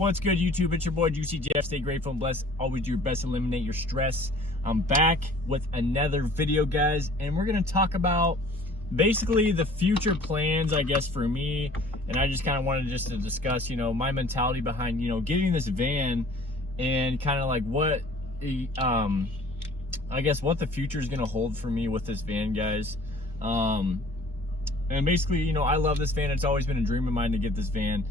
What's good, YouTube? It's your boy Juicy Jeff. Stay grateful and blessed. Always do your best to eliminate your stress. I'm back with another video, guys, and we're gonna talk about basically the future plans, I guess, for me. And I just kind of wanted to discuss, my mentality behind, getting this van, and kind of like what, I guess, what the future is gonna hold for me with this van, guys. And basically, I love this van. It's always been a dream of mine to get this van,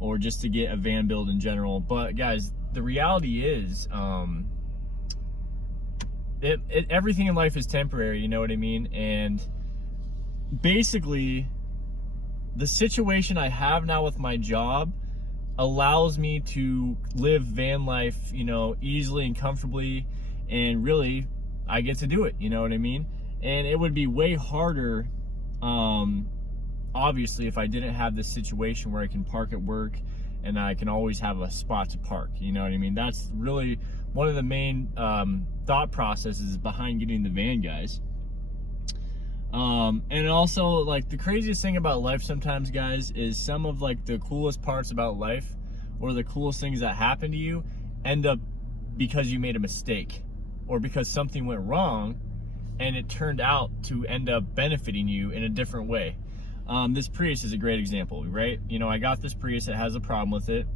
or just to get a van build in general. But guys, the reality is, everything in life is temporary, you know what I mean? And basically, the situation I have now with my job allows me to live van life, easily and comfortably, and really, I get to do it, you know what I mean? And it would be way harder, obviously, if I didn't have this situation where I can park at work and I can always have a spot to park, you know what I mean? That's really one of the main thought processes behind getting the van, guys. And also, like, the craziest thing about life sometimes, guys, is some of like the coolest parts about life, or the coolest things that happen to you, end up because you made a mistake, or because something went wrong and it turned out to end up benefiting you in a different way. This Prius is a great example, right? I got this Prius that has a problem with it,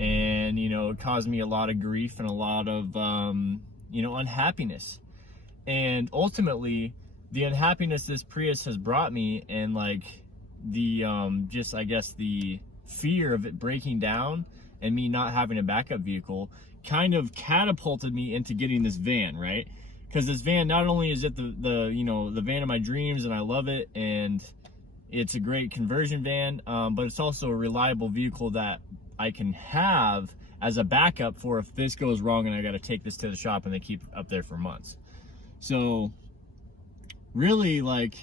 and it caused me a lot of grief and a lot of unhappiness. And ultimately, the unhappiness this Prius has brought me, and like the just, I guess, the fear of it breaking down and me not having a backup vehicle, kind of catapulted me into getting this van, right? Because this van, not only is it the van of my dreams, and I love it, and it's a great conversion van, but it's also a reliable vehicle that I can have as a backup for if this goes wrong and I got to take this to the shop and they keep up there for months. So really, like,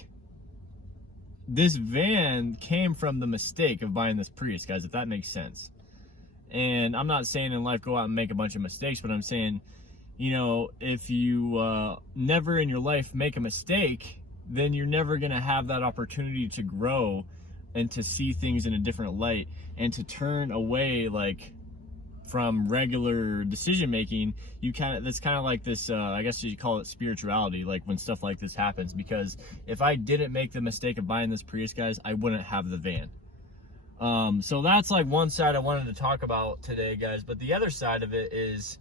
this van came from the mistake of buying this Prius, guys, if that makes sense. And I'm not saying in life go out and make a bunch of mistakes, but I'm saying, if you never in your life make a mistake, then you're never going to have that opportunity to grow and to see things in a different light, and to turn away, like, from regular decision making. That's kind of like this, I guess you call it spirituality, like when stuff like this happens. Because if I didn't make the mistake of buying this Prius, guys, I wouldn't have the van. So that's like one side I wanted to talk about today, guys. But the other side of it is,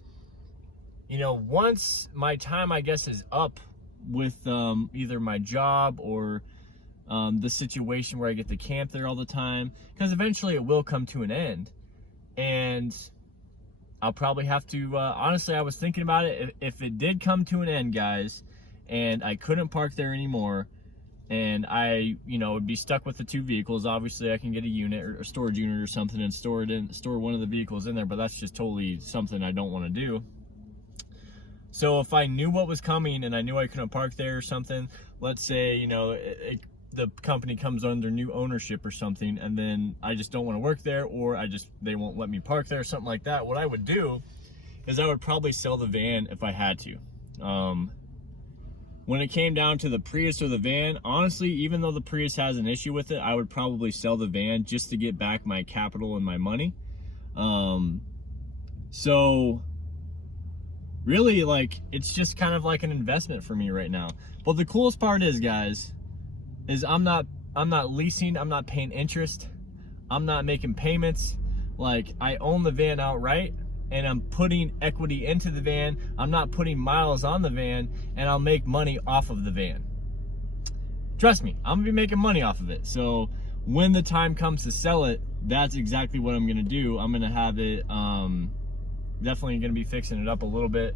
once my time, I guess, is up with either my job or the situation where I get to camp there all the time, because eventually it will come to an end, and I'll probably have to, honestly, I was thinking about it, if it did come to an end, guys, and I couldn't park there anymore, and I, would be stuck with the two vehicles. Obviously, I can get a unit or a storage unit or something and store one of the vehicles in there, but that's just totally something I don't want to do. So if I knew what was coming and I knew I couldn't park there or something, let's say, the company comes under new ownership or something, and then I just don't want to work there, or they won't let me park there, something like that, what I would do is I would probably sell the van if I had to. When it came down to the Prius or the van, honestly, even though the Prius has an issue with it, I would probably sell the van just to get back my capital and my money. So really, like, it's just kind of like an investment for me right now. But the coolest part is, guys, is I'm not leasing, I'm not paying interest, I'm not making payments. Like, I own the van outright, and I'm putting equity into the van. I'm not putting miles on the van, and I'll make money off of the van. Trust me, I'm gonna be making money off of it. So when the time comes to sell it, that's exactly what I'm gonna do. I'm gonna have it, definitely gonna be fixing it up a little bit,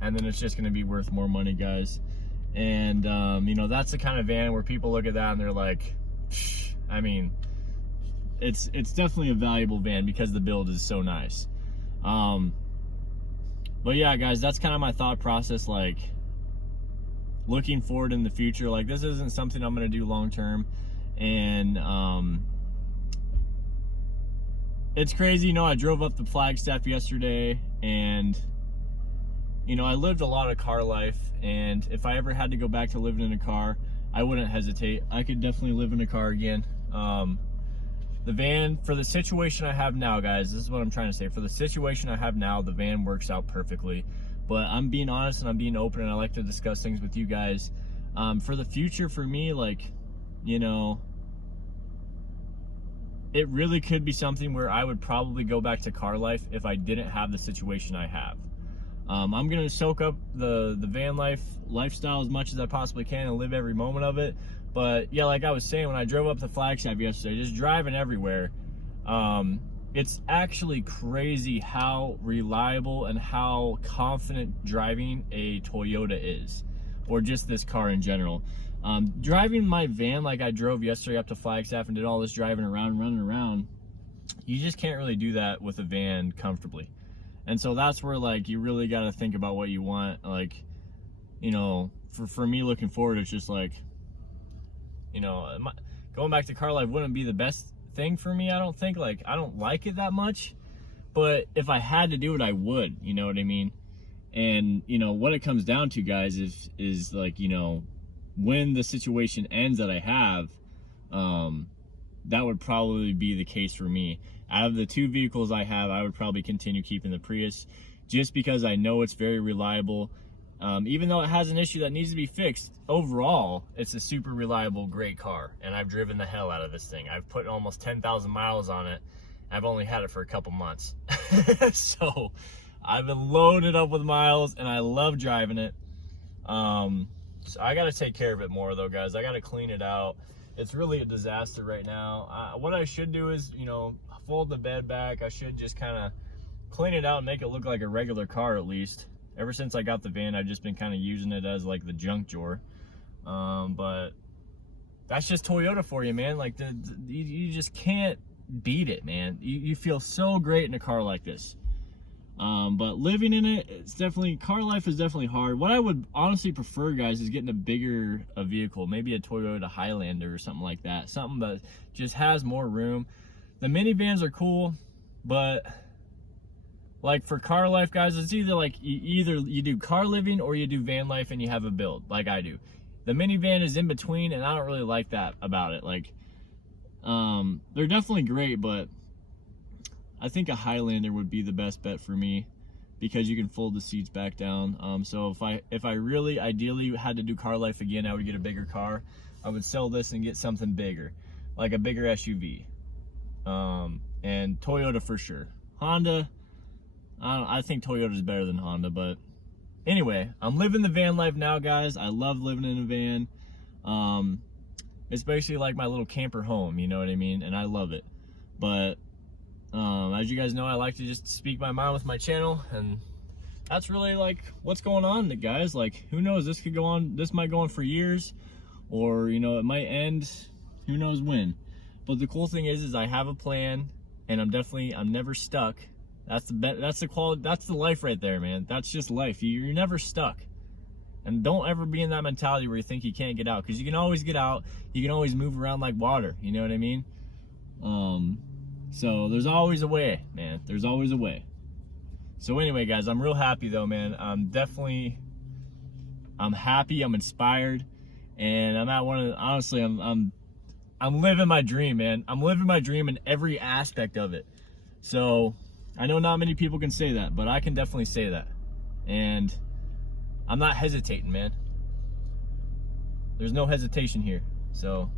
and then it's just gonna be worth more money, guys. And that's the kind of van where people look at that and they're like, psh, I mean, it's definitely a valuable van because the build is so nice. But yeah, guys, that's kind of my thought process, like, looking forward in the future. Like, this isn't something I'm gonna do long term. And it's crazy, I drove up the Flagstaff yesterday, and I lived a lot of car life, and if I ever had to go back to living in a car, I wouldn't hesitate. I could definitely live in a car again. The van, for the situation I have now, guys, this is what I'm trying to say. For the situation I have now, the van works out perfectly. But I'm being honest and I'm being open, and I like to discuss things with you guys. For the future, for me, like, you know, it really could be something where I would probably go back to car life if I didn't have the situation I have. I'm gonna soak up the van lifestyle as much as I possibly can and live every moment of it. But yeah, like I was saying, when I drove up the Flagstaff yesterday, just driving everywhere, it's actually crazy how reliable and how confident driving a Toyota is, or just this car in general. Driving my van like I drove yesterday up to Flagstaff and did all this driving around and running around, you just can't really do that with a van comfortably. And so that's where, like, you really got to think about what you want. Like, you know, for me looking forward, it's just like, you know, going back to car life wouldn't be the best thing for me, I don't think. Like, I don't like it that much, but if I had to do it, I would, you know what I mean? And, you know, what it comes down to, guys, is like, you know, when the situation ends that I have, that would probably be the case for me. Out of the two vehicles I have, I would probably continue keeping the Prius, just because I know it's very reliable. Even though it has an issue that needs to be fixed, overall, it's a super reliable, great car. And I've driven the hell out of this thing. I've put almost 10,000 miles on it. I've only had it for a couple months. So I've been loaded up with miles, and I love driving it. So I got to take care of it more, though, guys. I got to clean it out. It's really a disaster right now. What I should do is, you know, fold the bed back. I should just kind of clean it out and make it look like a regular car, at least. Ever since I got the van, I've just been kind of using it as like the junk drawer. But that's just Toyota for you, man. Like, you just can't beat it, man. You feel so great in a car like this. But living in it, it's definitely, car life is definitely hard. What I would honestly prefer, guys, is getting a bigger vehicle, maybe a Toyota Highlander or something like that. Something that just has more room. The minivans are cool, but like for car life, guys, it's either like you do car living or you do van life and you have a build like I do. The minivan is in between, and I don't really like that about it. Like, they're definitely great, but I think a Highlander would be the best bet for me, because you can fold the seats back down. So if I really ideally had to do car life again, I would get a bigger car. I would sell this and get something bigger, like a bigger SUV. And Toyota for sure. Honda, I think Toyota is better than Honda, but anyway, I'm living the van life now, guys. I love living in a van. It's basically like my little camper home, you know what I mean? And I love it. But as you guys know, I like to just speak my mind with my channel, and that's really like what's going on, guys. Like, who knows, this could go on, this might go on for years, or, you know, it might end who knows when. But the cool thing is I have a plan, and I'm never stuck. That's the life right there, man. That's just life. You're never stuck. And don't ever be in that mentality where you think you can't get out, because you can always get out. You can always move around like water, you know what I mean? So there's always a way, man. There's always a way. So anyway, guys, I'm real happy though, man. I'm happy, I'm inspired, and I'm at honestly, I'm living my dream, man. I'm living my dream in every aspect of it. So I know not many people can say that, but I can definitely say that. And I'm not hesitating, man. There's no hesitation here. So,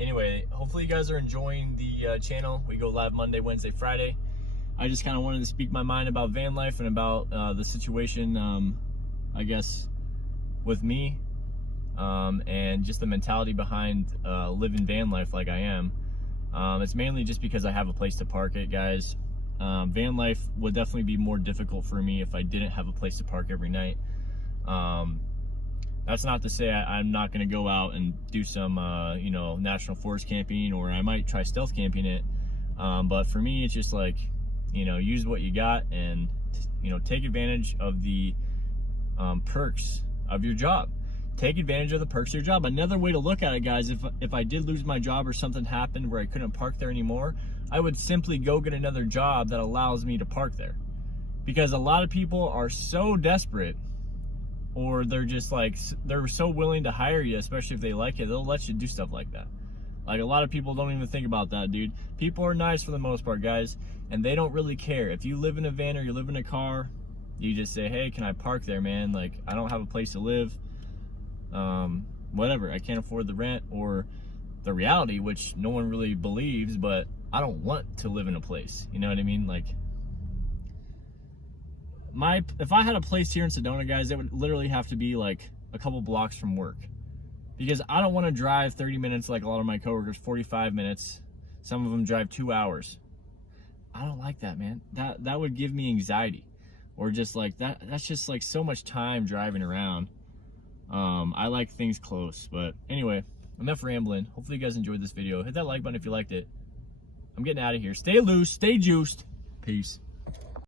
anyway, hopefully you guys are enjoying the channel. We go live Monday, Wednesday, Friday. I just kind of wanted to speak my mind about van life and about the situation, I guess, with me, and just the mentality behind living van life like I am. It's mainly just because I have a place to park it, guys. Van life would definitely be more difficult for me if I didn't have a place to park every night. That's not to say I'm not going to go out and do some, you know, national forest camping, or I might try stealth camping it. But for me, it's just like, you know, use what you got and, you know, take advantage of the perks of your job. Take advantage of the perks of your job. Another way to look at it, guys, if I did lose my job or something happened where I couldn't park there anymore, I would simply go get another job that allows me to park there. Because a lot of people are so desperate, or they're just like, they're so willing to hire you, especially if they like you, they'll let you do stuff like that. Like, a lot of people don't even think about that, dude. People are nice for the most part, guys, and they don't really care. If you live in a van or you live in a car, you just say, hey, can I park there, man? Like, I don't have a place to live. Whatever, I can't afford the rent, or the reality, which no one really believes, but I don't want to live in a place. You know what I mean? Like, if I had a place here in Sedona, guys, it would literally have to be like a couple blocks from work. Because I don't want to drive 30 minutes like a lot of my coworkers, 45 minutes. Some of them drive 2 hours. I don't like that, man. That would give me anxiety. Or just like, that's just like so much time driving around. I like things close. But anyway, enough rambling. Hopefully you guys enjoyed this video. Hit that like button if you liked it. I'm getting out of here. Stay loose, stay juiced. Peace.